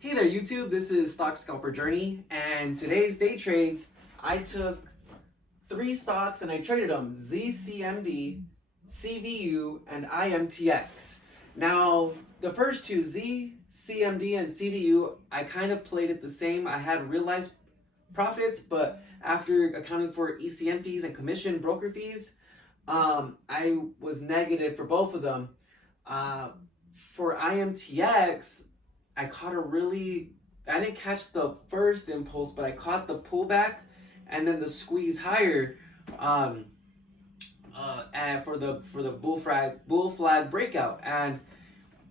Hey there YouTube, this is Stock Scalper Journey, and today's day trades, I took 3 stocks and I traded them, ZCMD, CVU, and IMTX. Now, the first two, ZCMD and CVU, I kind of played it the same. I had realized profits, but after accounting for ECN fees and commission broker fees, I was negative for both of them. For IMTX, I didn't catch the first impulse, but I caught the pullback and then the squeeze higher and for the bull flag breakout. And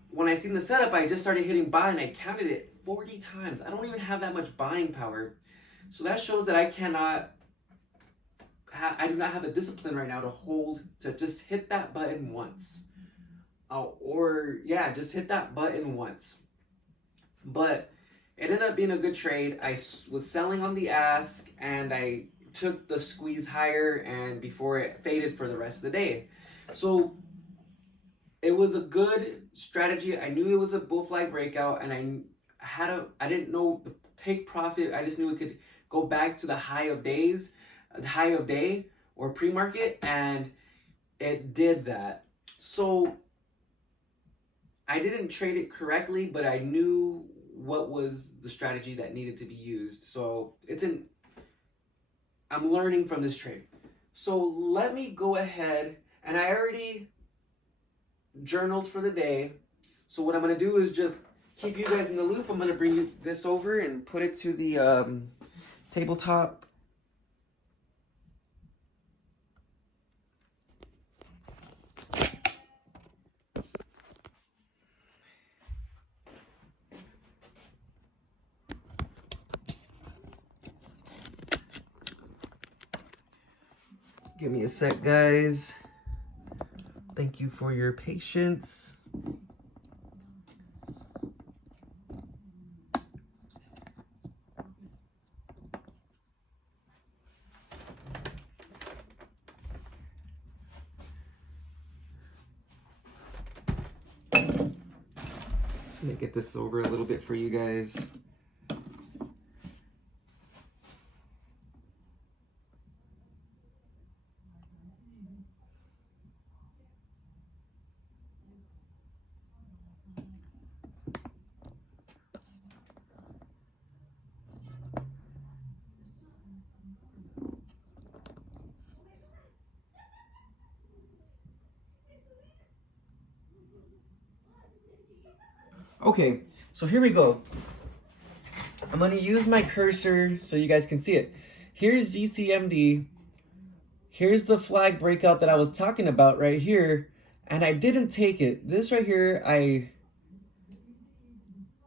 when I seen the setup, I just started hitting buy and I counted it 40 times. I don't even have that much buying power. So that shows that I do not have the discipline right now to just hit that button once. Just hit that button once. But it ended up being a good trade. I was selling on the ask and I took the squeeze higher and before it faded for the rest of the day. So it was a good strategy. I knew it was a bull flag breakout and I didn't know the take profit. I just knew it could go back to the high of day or pre-market, and it did that. So I didn't trade it correctly, but I knew what was the strategy that needed to be used. So I'm learning from this trade. So let me go ahead, and I already journaled for the day. So what I'm going to do is just keep you guys in the loop. I'm going to bring this over and put it to the tabletop. Give me a sec, guys. Thank you for your patience. Just gonna get this over a little bit for you guys. Okay, so here we go. I'm going to use my cursor so you guys can see it. Here's ZCMD. Here's the flag breakout that I was talking about right here, and I didn't take it. This right here,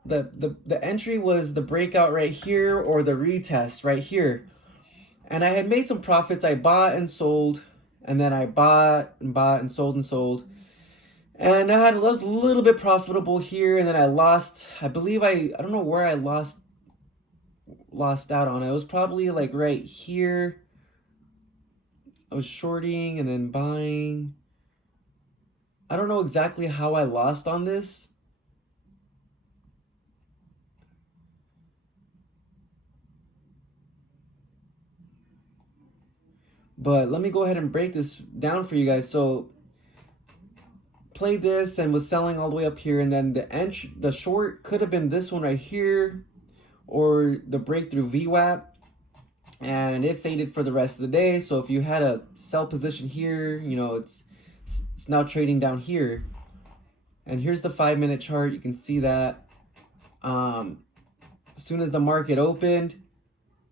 the entry was the breakout right here or the retest right here. And I had made some profits. I bought and sold, and then I bought and sold and sold. And I was a little bit profitable here, and then I lost. I believe I don't know where I lost out on. It was probably like right here. I was shorting and then buying. I don't know exactly how I lost on this. But let me go ahead and break this down for you guys. So played this and was selling all the way up here, and then the short could have been this one right here or the breakthrough VWAP, and it faded for the rest of the day. So if you had a sell position here, you know, it's now trading down here. And here's the 5-minute chart. You can see that as soon as the market opened,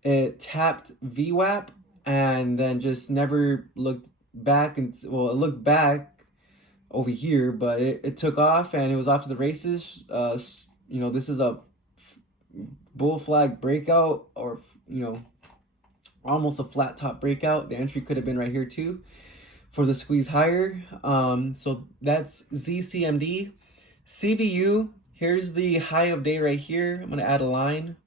it tapped VWAP and then just never looked back. It looked back over here, but it took off and it was off to the races. You know, this is a bull flag breakout, or you know, almost a flat top breakout. The entry could have been right here too for the squeeze higher. So that's ZCMD. CVU, here's the high of day right here. I'm going to add a line.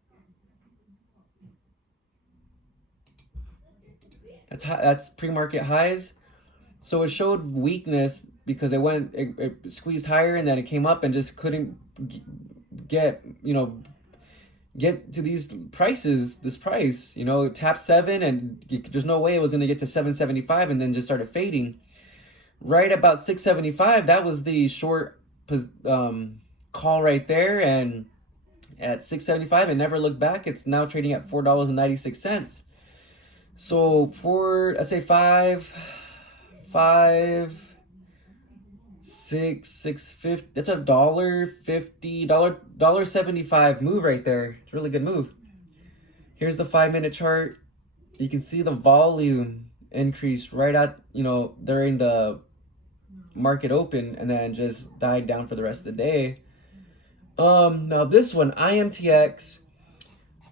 That's pre-market highs. So it showed weakness because it squeezed higher and then it came up and just couldn't get, you know, get to these prices, this price, you know, tap 7 and there's no way it was going to get to 775 and then just started fading. Right about 675, that was the short call right there, and at 675 it never looked back. It's now trading at $4.96. So for, let's say 650, that's a $1.50, $1.75 move right there. It's a really good move. Here's the 5-minute chart. You can see the volume increase right at, you know, during the market open, and then just died down for the rest of the day. Now this one, IMTX,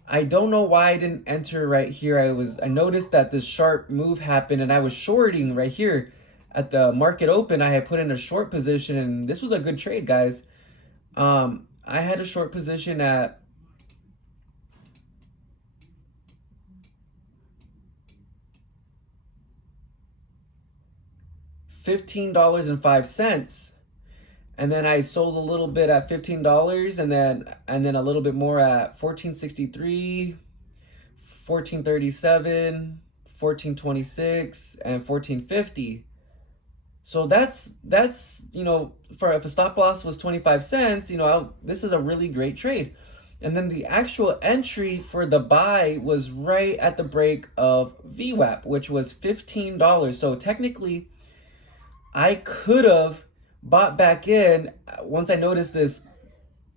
I don't know why I didn't enter right here. I noticed that this sharp move happened and I was shorting right here at the market open. I had put in a short position, and this was a good trade, guys. I had a short position at $15.05, and then I sold a little bit at $15, and then a little bit more at $14.63, $14.37, $14.26, and $14.50. So that's you know, for if a stop loss was 25 cents, you know, this is a really great trade. And then the actual entry for the buy was right at the break of VWAP, which was $15. So technically, I could have bought back in once I noticed this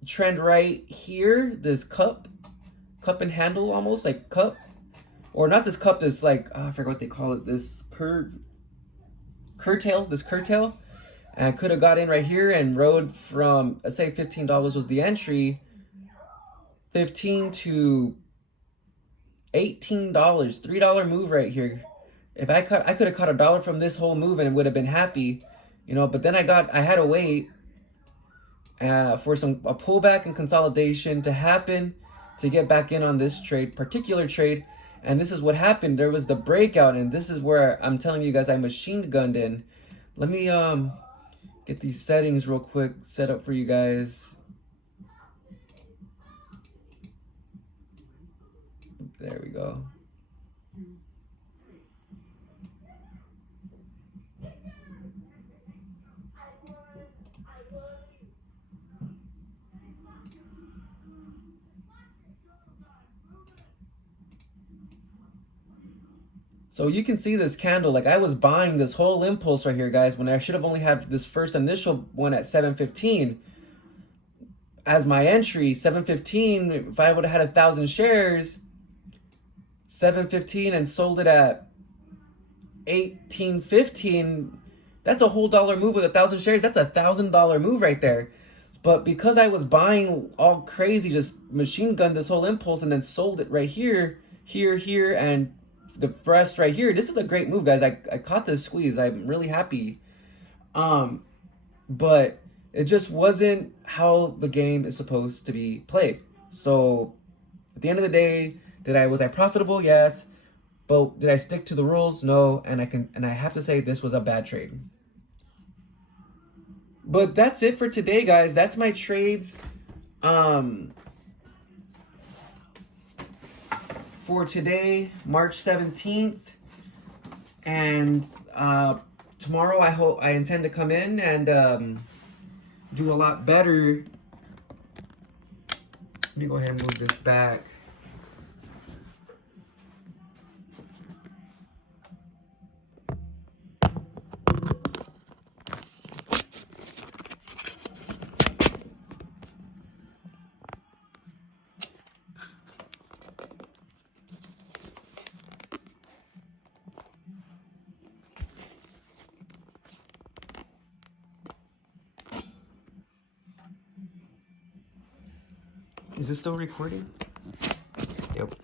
trend right here, this cup and handle, almost like cup, or not this cup, this like, I forgot what they call it, this curtail, and I could have got in right here and rode from, let's say $15 was the entry, 15 to $18, $3 move right here. If I could have caught $1 from this whole move and it would have been happy, you know. But then I had to wait for a pullback and consolidation to happen to get back in on this particular trade. And this is what happened. There was the breakout, and this is where I'm telling you guys I machine gunned in. Let me get these settings real quick set up for you guys. There we go. So you can see this candle, like I was buying this whole impulse right here, guys, when I should have only had this first initial one at 715 as my entry. 715, if I would have had 1,000 shares, 715, and sold it at 1815, that's a whole dollar move with 1,000 shares. That's $1,000 move right there. But because I was buying all crazy, just machine gunned this whole impulse and then sold it right here, and the rest right here. This is a great move, guys. I caught this squeeze. I'm really happy. But it just wasn't how the game is supposed to be played. So at the end of the day, was I profitable? Yes. But did I stick to the rules? No. And I have to say this was a bad trade. But that's it for today, guys. That's my trades. For today, March 17th, and tomorrow I intend to come in and do a lot better. Let me go ahead and move this back. Is this still recording? Yep.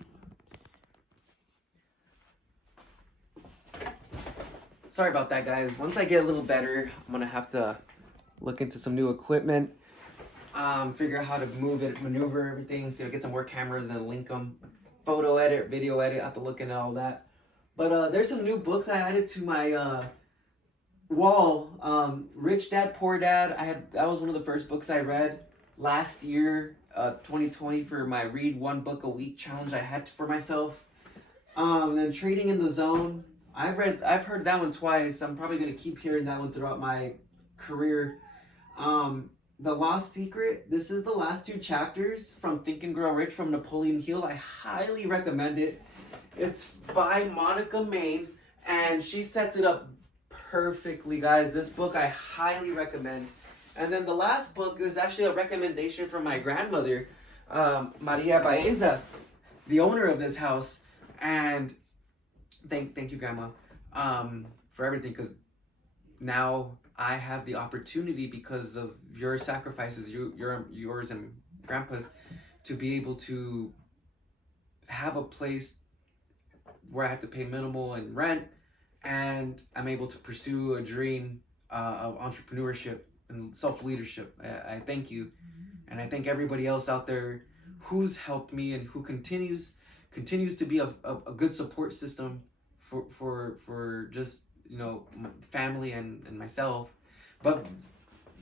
Sorry about that, guys. Once I get a little better, I'm gonna have to look into some new equipment, figure out how to maneuver everything, so get some more cameras and then link them, photo edit, video edit. I have to look into all that. But there's some new books I added to my wall. Rich Dad, Poor Dad. That was one of the first books I read. last year, 2020, for my read one book a week challenge I had for myself. Then Trading in the Zone. I've heard that one twice. I'm probably gonna keep hearing that one throughout my career. The Lost Secret. This is the last 2 chapters from Think and Grow Rich from Napoleon Hill. I highly recommend it. It's by Monica Main, and she sets it up perfectly, guys. This book I highly recommend. And then the last book is actually a recommendation from my grandmother, Maria Baeza, the owner of this house. And thank you, Grandma, for everything, because now I have the opportunity, because of your sacrifices, yours and Grandpa's, to be able to have a place where I have to pay minimal in rent, and I'm able to pursue a dream of entrepreneurship and self-leadership. I thank you, and I thank everybody else out there who's helped me and who continues to be a good support system for just, you know, family and myself. But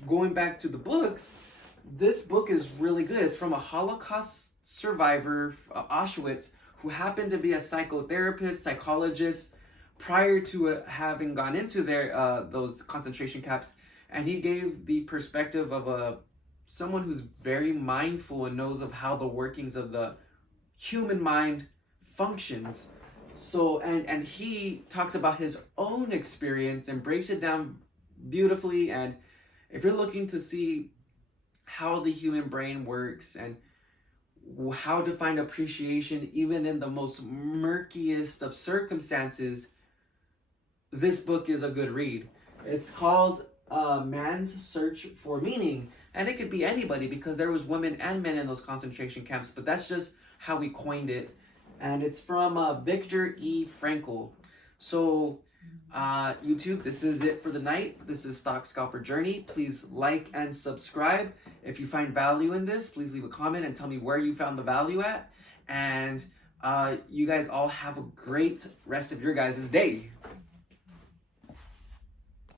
going back to the books, this book is really good. It's from a Holocaust survivor, Auschwitz, who happened to be a psychotherapist, psychologist, prior to having gone into those concentration camps. And he gave the perspective of someone who's very mindful and knows of how the workings of the human mind functions. So, and he talks about his own experience and breaks it down beautifully. And if you're looking to see how the human brain works and how to find appreciation even in the most murkiest of circumstances, this book is a good read. It's called Man's Search for Meaning, and it could be anybody, because there was women and men in those concentration camps, but that's just how we coined it. And it's from Viktor E. Frankl. So YouTube, this is it for the night. This is Stock Scalper Journey. Please like and subscribe. If you find value in this, please leave a comment and tell me where you found the value at. And you guys all have a great rest of your guys' day.